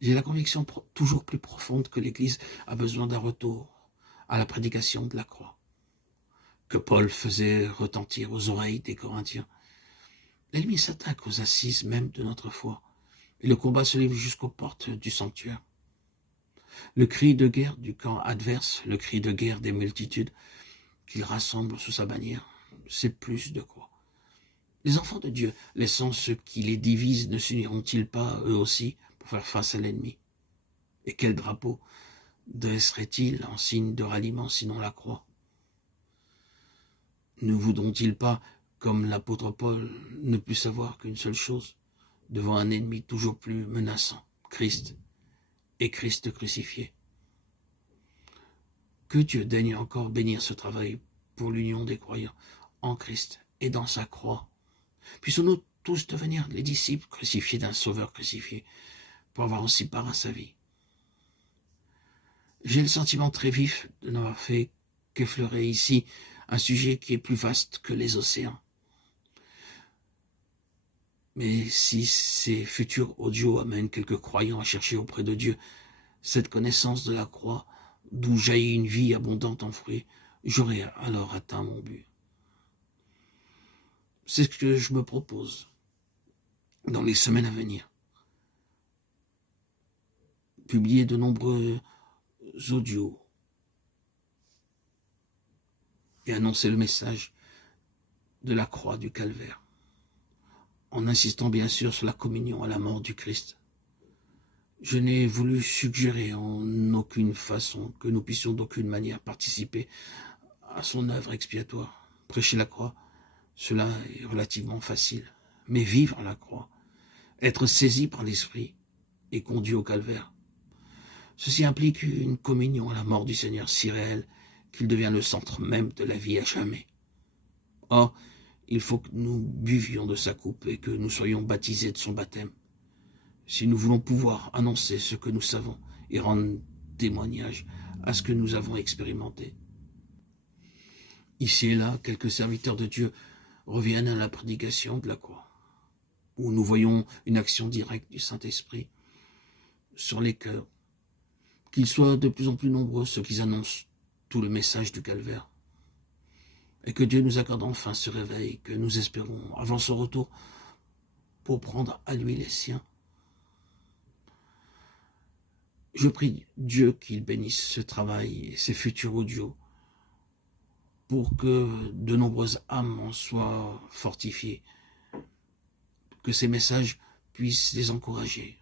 J'ai la conviction toujours plus profonde que l'Église a besoin d'un retour à la prédication de la croix, que Paul faisait retentir aux oreilles des Corinthiens. L'ennemi s'attaque aux assises même de notre foi, et le combat se livre jusqu'aux portes du sanctuaire. Le cri de guerre du camp adverse, le cri de guerre des multitudes qu'il rassemble sous sa bannière, c'est plus de quoi. Les enfants de Dieu, laissant ceux qui les divisent, ne s'uniront-ils pas, eux aussi, pour faire face à l'ennemi? Et quel drapeau dresserait-il en signe de ralliement, sinon la croix? Ne voudront-ils pas, comme l'apôtre Paul, ne plus savoir qu'une seule chose, devant un ennemi toujours plus menaçant, Christ, et Christ crucifié? Que Dieu daigne encore bénir ce travail pour l'union des croyants en Christ et dans sa croix. Puissons-nous tous devenir les disciples crucifiés d'un Sauveur crucifié, pour avoir aussi part à sa vie. J'ai le sentiment très vif de n'avoir fait qu'effleurer ici un sujet qui est plus vaste que les océans. Mais si ces futurs audios amènent quelques croyants à chercher auprès de Dieu cette connaissance de la croix, d'où jaillit une vie abondante en fruits, j'aurai alors atteint mon but. C'est ce que je me propose dans les semaines à venir. Publier de nombreux audios et annoncer le message de la croix du calvaire, en insistant bien sûr sur la communion à la mort du Christ. Je n'ai voulu suggérer en aucune façon que nous puissions d'aucune manière participer à son œuvre expiatoire. Prêcher la croix, cela est relativement facile. Mais vivre la croix, être saisi par l'Esprit et conduit au calvaire, ceci implique une communion à la mort du Seigneur si réelle qu'il devient le centre même de la vie à jamais. Or, il faut que nous buvions de sa coupe et que nous soyons baptisés de son baptême. Si nous voulons pouvoir annoncer ce que nous savons et rendre témoignage à ce que nous avons expérimenté. Ici et là, quelques serviteurs de Dieu reviennent à la prédication de la croix, où nous voyons une action directe du Saint-Esprit sur les cœurs, qu'ils soient de plus en plus nombreux ceux qui annoncent tout le message du calvaire, et que Dieu nous accorde enfin ce réveil que nous espérons avant son retour pour prendre à lui les siens. Je prie Dieu qu'il bénisse ce travail et ces futurs audios pour que de nombreuses âmes en soient fortifiées, que ces messages puissent les encourager